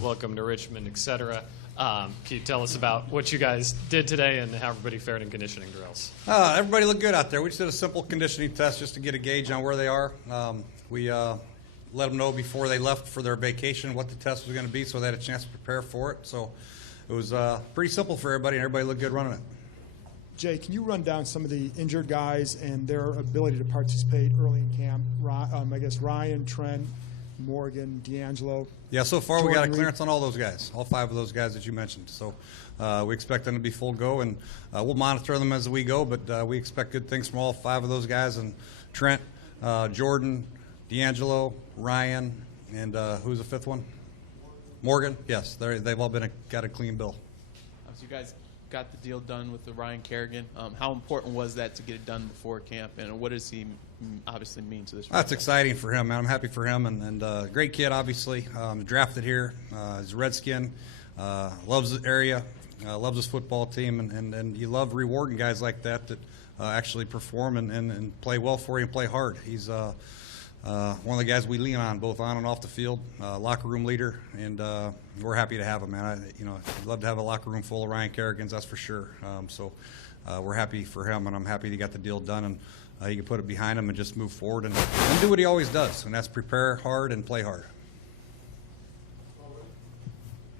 welcome to Richmond, etc. Can you tell us about what you guys did today and how everybody fared in conditioning drills? Everybody looked good out there. We just did a simple conditioning test just to get a gauge on where they are. We let them know before they left for their vacation what the test was going to be so they had a chance to prepare for it. So it was pretty simple for everybody, and everybody looked good running it. Jay, can you run down some of the injured guys and their ability to participate early in camp? I guess Ryan, Trent, Morgan, D'Angelo. Yeah, so far Jordan we got a Reed. clearance on all those guys, all 5 of those guys that you mentioned. So we expect them to be full go, and we'll monitor them as we go, but we expect good things from all 5 of those guys. And Trent, Jordan, D'Angelo, Ryan, and who's the 5th one? Morgan. Yes, they've all got a clean bill. So you guys got the deal done with the Ryan Kerrigan. How important was that to get it done before camp, and what does he obviously mean to this? That's exciting for him, man. I'm happy for him, and great kid, obviously. Drafted here. He's a Redskin. Loves the area. Loves his football team, and you love rewarding guys like that actually perform and play well for you and play hard. He's one of the guys we lean on both on and off the field, locker room leader, and we're happy to have him, man. I'd love to have a locker room full of Ryan Kerrigans, that's for sure. So we're happy for him, and I'm happy he got the deal done, and he can put it behind him and just move forward and do what he always does, and that's prepare hard and play hard.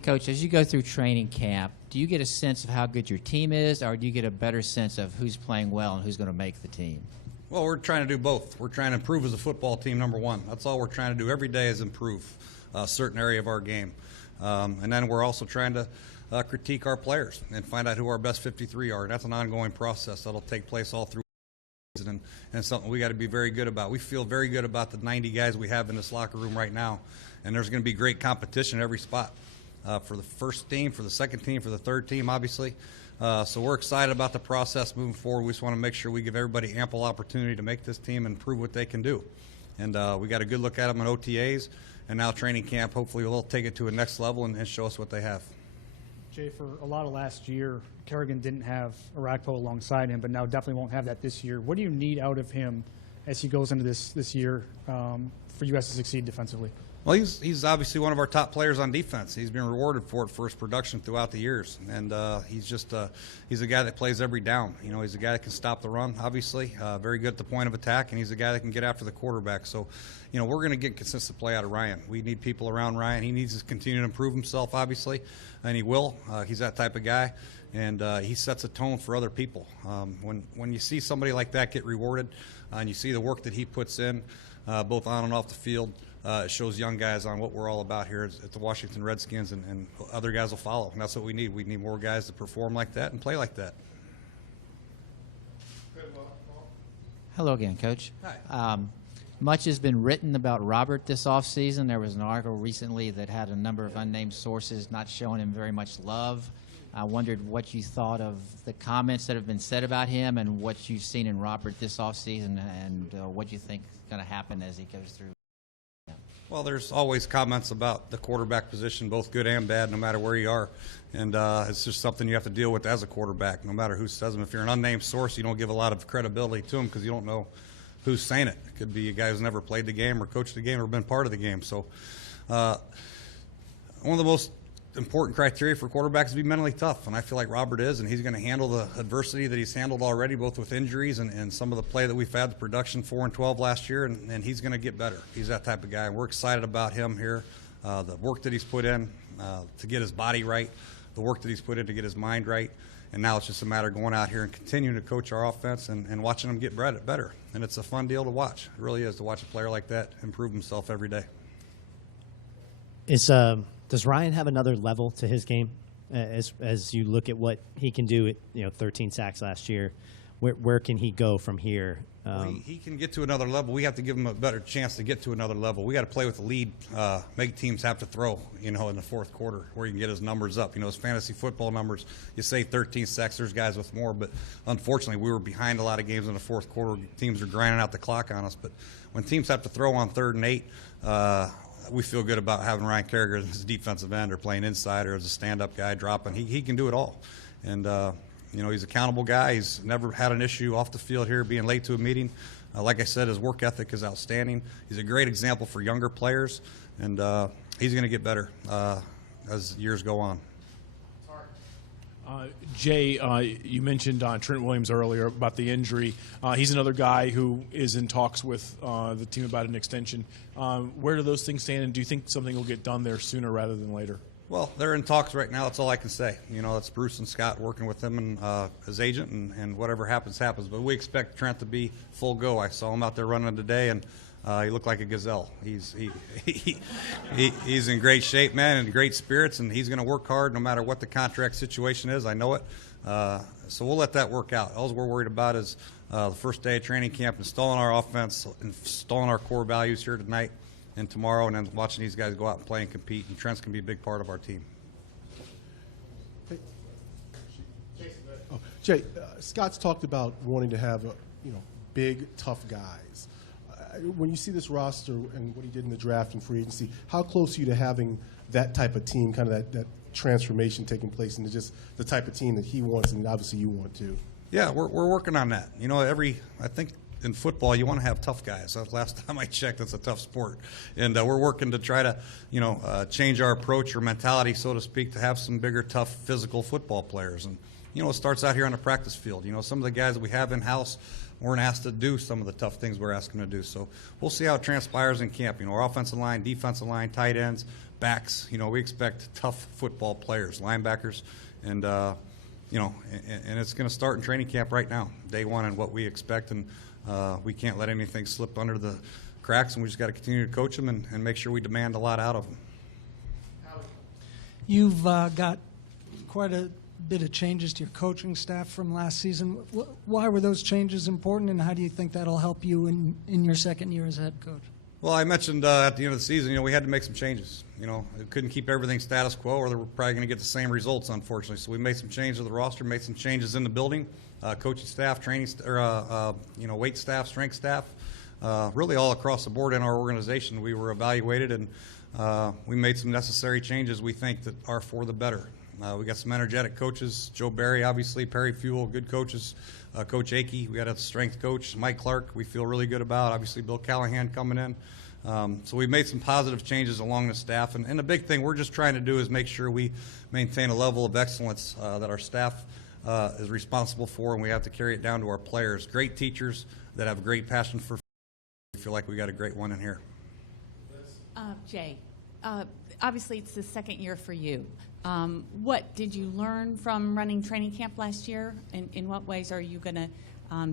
Coach, as you go through training camp, do you get a sense of how good your team is, or do you get a better sense of who's playing well and who's going to make the team? Well, we're trying to do both. We're trying to improve as a football team, number one. That's all we're trying to do every day is improve a certain area of our game. And then we're also trying to critique our players and find out who our best 53 are. That's an ongoing process that'll take place all through the season, and something we got to be very good about. We feel very good about the 90 guys we have in this locker room right now, and there's going to be great competition at every spot for the first team, for the second team, for the third team, obviously. So we're excited about the process moving forward. We just want to make sure we give everybody ample opportunity to make this team and prove what they can do. And we got a good look at them in OTAs, and now training camp. Hopefully they'll take it to a next level and show us what they have. Jay, for a lot of last year, Kerrigan didn't have Arakpo alongside him, but now definitely won't have that this year. What do you need out of him as he goes into this year for you guys to succeed defensively? Well, he's obviously one of our top players on defense. He's been rewarded for it for his production throughout the years, and he's a guy that plays every down. He's a guy that can stop the run, obviously, very good at the point of attack, and he's a guy that can get after the quarterback. So, we're going to get consistent play out of Ryan. We need people around Ryan. He needs to continue to improve himself, obviously, and he will. He's that type of guy, and he sets a tone for other people. When you see somebody like that get rewarded, and you see the work that he puts in, both on and off the field, it shows young guys on what we're all about here at the Washington Redskins, and other guys will follow. And that's what we need. We need more guys to perform like that and play like that. Hello again, Coach. Hi. Much has been written about Robert this offseason. There was an article recently that had a number of unnamed sources not showing him very much love. I wondered what you thought of the comments that have been said about him and what you've seen in Robert this offseason, and what you think is going to happen as he goes through. Well, there's always comments about the quarterback position, both good and bad, no matter where you are. And it's just something you have to deal with as a quarterback, no matter who says them. If you're an unnamed source, you don't give a lot of credibility to them because you don't know who's saying it. It could be a guy who's never played the game or coached the game or been part of the game. So one of the most important criteria for quarterbacks is to be mentally tough, and I feel like Robert is, and he's going to handle the adversity that he's handled already, both with injuries and some of the play that we've had, the production 4-12 last year, and he's going to get better. He's that type of guy, and we're excited about him here, the work that he's put in to get his body right, the work that he's put in to get his mind right, and now it's just a matter of going out here and continuing to coach our offense and watching him get better. And it's a fun deal to watch. It really is, to watch a player like that improve himself every day. Does Ryan have another level to his game as you look at what he can do? 13 sacks last year. Where can he go from here? Well, he can get to another level. We have to give him a better chance to get to another level. We got to play with the lead, make teams have to throw, in the fourth quarter where he can get his numbers up. His fantasy football numbers, you say 13 sacks, there's guys with more, but unfortunately we were behind a lot of games in the fourth quarter. Teams are grinding out the clock on us, but when teams have to throw on 3rd and 8, we feel good about having Ryan Kerrigan as a defensive end or playing inside or as a stand-up guy dropping. He can do it all. And, he's an accountable guy. He's never had an issue off the field here being late to a meeting. Like I said, his work ethic is outstanding. He's a great example for younger players, and he's going to get better. as years go on. Jay, you mentioned Trent Williams earlier about the injury. He's another guy who is in talks with the team about an extension. Where do those things stand, and do you think something will get done there sooner rather than later? Well, they're in talks right now. That's all I can say. You know, it's Bruce and Scott working with him and his agent, and whatever happens, happens. But we expect Trent to be full go. I saw him out there running today, and he looked like a gazelle. He's in great shape, man, and great spirits, and he's going to work hard no matter what the contract situation is. I know it. So we'll let that work out. All we're worried about is the first day of training camp, installing our offense, installing our core values here tonight and tomorrow, and then watching these guys go out and play and compete. And Trent's going to be a big part of our team. Jay, Scott's talked about wanting to have big, tough guys. When you see this roster and what he did in the draft and free agency, how close are you to having that type of team, kind of that transformation taking place into just the type of team that he wants and obviously you want too? Yeah, we're working on that. You know, I think in football you want to have tough guys. Last time I checked, it's a tough sport, and we're working to try to change our approach or mentality, so to speak, to have some bigger, tough, physical football players. And it starts out here on the practice field. Some of the guys that we have in house weren't asked to do some of the tough things we're asking them to do. So we'll see how it transpires in camp. Our offensive line, defensive line, tight ends, backs. We expect tough football players, linebackers, and and it's going to start in training camp right now, day one, and what we expect. And we can't let anything slip under the cracks, and we just got to continue to coach them and make sure we demand a lot out of them. You've got quite a bit of changes to your coaching staff from last season. Why were those changes important, and how do you think that'll help you in your second year as head coach? Well, I mentioned at the end of the season, we had to make some changes. We couldn't keep everything status quo, or we're probably going to get the same results, unfortunately. So we made some changes to the roster, made some changes in the building, coaching staff, training, weight staff, strength staff, really all across the board in our organization. We were evaluated, and we made some necessary changes we think that are for the better. We got some energetic coaches. Joe Barry, obviously, Perry Fuel, good coaches. Coach Akey, we got a strength coach. Mike Clark, we feel really good about. Obviously, Bill Callahan coming in. So we've made some positive changes along the staff. And the big thing we're just trying to do is make sure we maintain a level of excellence that our staff is responsible for, and we have to carry it down to our players. Great teachers that have great passion for. We feel like we got a great one in here. Jay, obviously it's the second year for you. What did you learn from running training camp last year? In what ways are you going to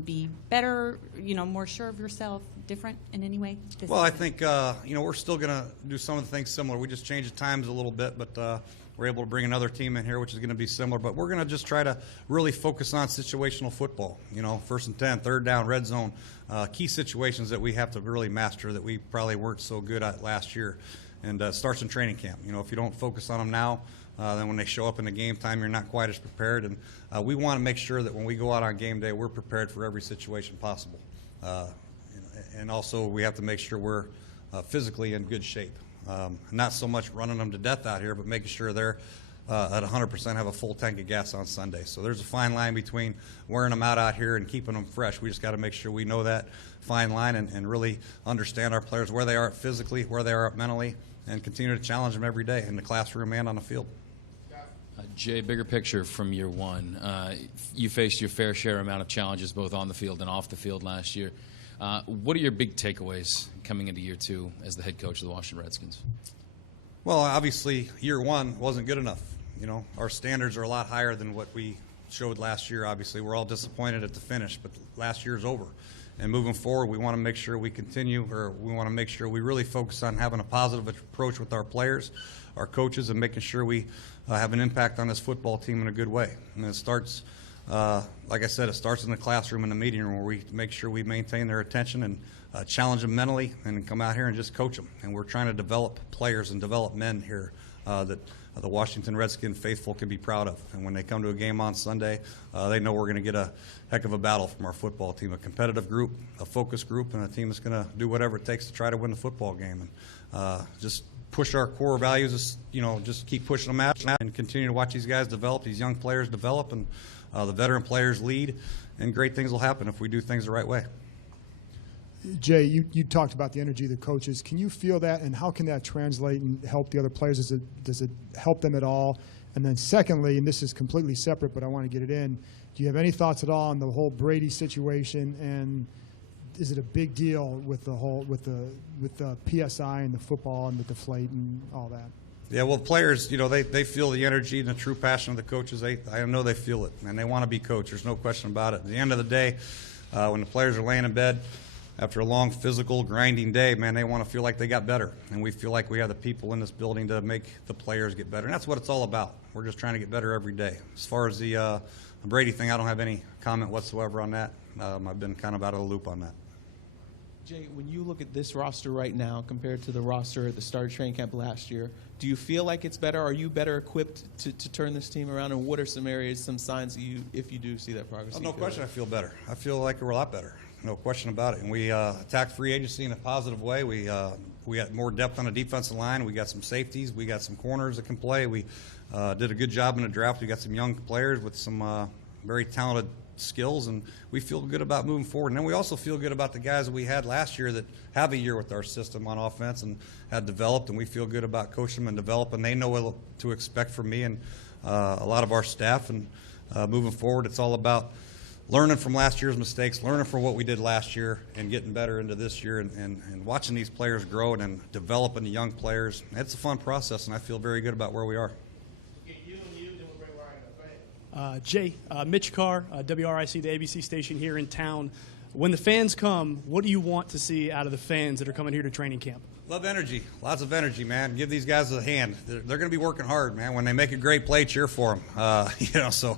be better, more sure of yourself, different in any way? Well, I think, we're still going to do some of the things similar. We just changed the times a little bit, but we're able to bring another team in here, which is going to be similar. But we're going to just try to really focus on situational football, first and 10, third down, red zone, key situations that we have to really master that we probably weren't so good at last year. And it starts in training camp. If you don't focus on them now, then when they show up in the game time, you're not quite as prepared. And we want to make sure that when we go out on game day, we're prepared for every situation possible. And also, we have to make sure we're physically in good shape. Not so much running them to death out here, but making sure they're at 100%, have a full tank of gas on Sunday. So there's a fine line between wearing them out here and keeping them fresh. We just got to make sure we know that fine line and really understand our players, where they are physically, where they are mentally, and continue to challenge them every day in the classroom and on the field. Jay, bigger picture from year one. You faced your fair share amount of challenges both on the field and off the field last year. What are your big takeaways coming into year two as the head coach of the Washington Redskins? Well, obviously, year one wasn't good enough. Our standards are a lot higher than what we showed last year. Obviously, we're all disappointed at the finish, but last year's over. And moving forward, we want to make sure we continue, or we want to make sure we really focus on having a positive approach with our players, our coaches, and making sure we have an impact on this football team in a good way. And it starts, like I said, it starts in the classroom, in the meeting room, where we make sure we maintain their attention and challenge them mentally, and come out here and just coach them. And we're trying to develop players and develop men here that the Washington Redskin faithful can be proud of. And when they come to a game on Sunday, they know we're going to get a heck of a battle from our football team, a competitive group, a focused group, and a team that's going to do whatever it takes to try to win the football game. And just push our core values, just keep pushing them out and continue to watch these guys develop, these young players develop, and the veteran players lead, and great things will happen if we do things the right way. Jay, you talked about the energy of the coaches. Can you feel that, and how can that translate and help the other players? Does it help them at all? And then secondly, and this is completely separate, but I want to get it in, do you have any thoughts at all on the whole Brady situation, and is it a big deal with the whole with the PSI and the football and the deflate and all that? Yeah, well, players, they feel the energy and the true passion of the coaches. I know they feel it, and they want to be coached. There's no question about it. At the end of the day, when the players are laying in bed after a long physical, grinding day, man, they want to feel like they got better. And we feel like we have the people in this building to make the players get better. And that's what it's all about. We're just trying to get better every day. As far as the Brady thing, I don't have any comment whatsoever on that. I've been kind of out of the loop on that. Jay, when you look at this roster right now compared to the roster at the start of training camp last year, do you feel like it's better? Are you better equipped to turn this team around? And what are some areas, some signs that if you do see that progress? No question I feel better. I feel like we're a lot better. No question about it. And we attacked free agency in a positive way. We got more depth on the defensive line. We got some safeties. We got some corners that can play. We did a good job in the draft. We got some young players with some very talented skills, and we feel good about moving forward. And then we also feel good about the guys that we had last year that have a year with our system on offense and had developed, and we feel good about coaching them and developing. They know what to expect from me and a lot of our staff. And moving forward, it's all about learning from last year's mistakes, learning from what we did last year, and getting better into this year, and watching these players grow and developing the young players. It's a fun process, and I feel very good about where we are. Jay, Mitch Carr, WRIC, the ABC station here in town. When the fans come, what do you want to see out of the fans that are coming here to training camp? Love energy. Lots of energy, man. Give these guys a hand. They're going to be working hard, man. When they make a great play, cheer for them. So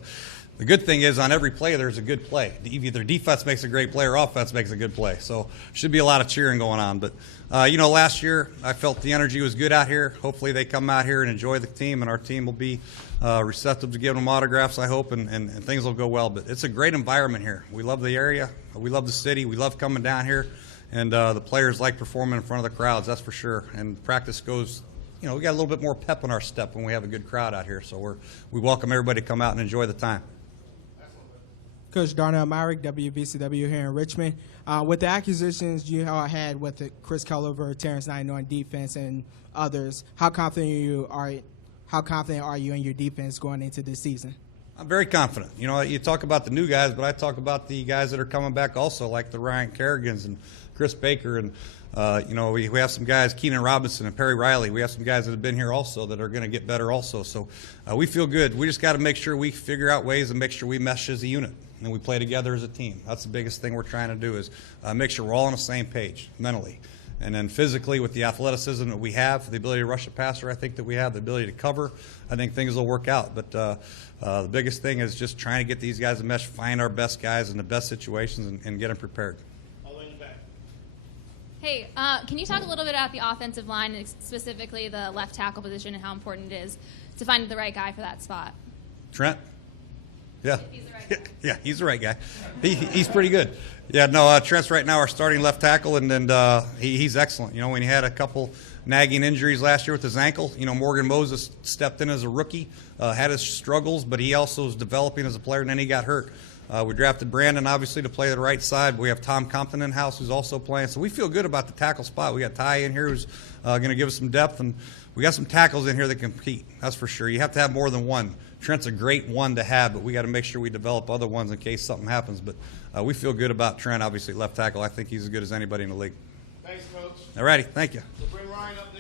the good thing is on every play there's a good play. Either defense makes a great play or offense makes a good play. So should be a lot of cheering going on. But, last year I felt the energy was good out here. Hopefully they come out here and enjoy the team, and our team will be receptive to giving them autographs, I hope, and things will go well. But it's a great environment here. We love the area. We love the city. We love coming down here. And the players like performing in front of the crowds, that's for sure. And practice goes, we got a little bit more pep in our step when we have a good crowd out here. So we welcome everybody to come out and enjoy the time. Coach Darnell Myrick, WBCW here in Richmond. With the acquisitions you had with Chris Culliver, Terrence Knight on defense, and others, how confident are you in your defense going into this season? I'm very confident. You talk about the new guys, but I talk about the guys that are coming back also, like the Ryan Kerrigans and Chris Baker, and we have some guys, Keenan Robinson and Perry Riley. We have some guys that have been here also that are going to get better also. So we feel good. We just got to make sure we figure out ways and make sure we mesh as a unit and we play together as a team. That's the biggest thing we're trying to do is make sure we're all on the same page mentally. And then physically, with the athleticism that we have, the ability to rush a passer, I think that we have, the ability to cover, I think things will work out. But the biggest thing is just trying to get these guys to mesh, find our best guys in the best situations, and get them prepared. Hey, can you talk a little bit about the offensive line, and specifically the left tackle position, and how important it is to find the right guy for that spot? Trent? Yeah. He's the right guy. Yeah, he's the right guy. He's pretty good. Yeah, no, Trent's right now our starting left tackle, and he's excellent. When he had a couple nagging injuries last year with his ankle, Morgan Moses stepped in as a rookie, had his struggles, but he also was developing as a player, and then he got hurt. We drafted Brandon, obviously, to play the right side. We have Tom Compton in-house who's also playing. So we feel good about the tackle spot. We got Ty in here who's going to give us some depth, and we got some tackles in here that compete. That's for sure. You have to have more than one. Trent's a great one to have, but we got to make sure we develop other ones in case something happens. But we feel good about Trent, obviously, left tackle. I think he's as good as anybody in the league. Thanks, Coach. All righty. Thank you. So bring Ryan up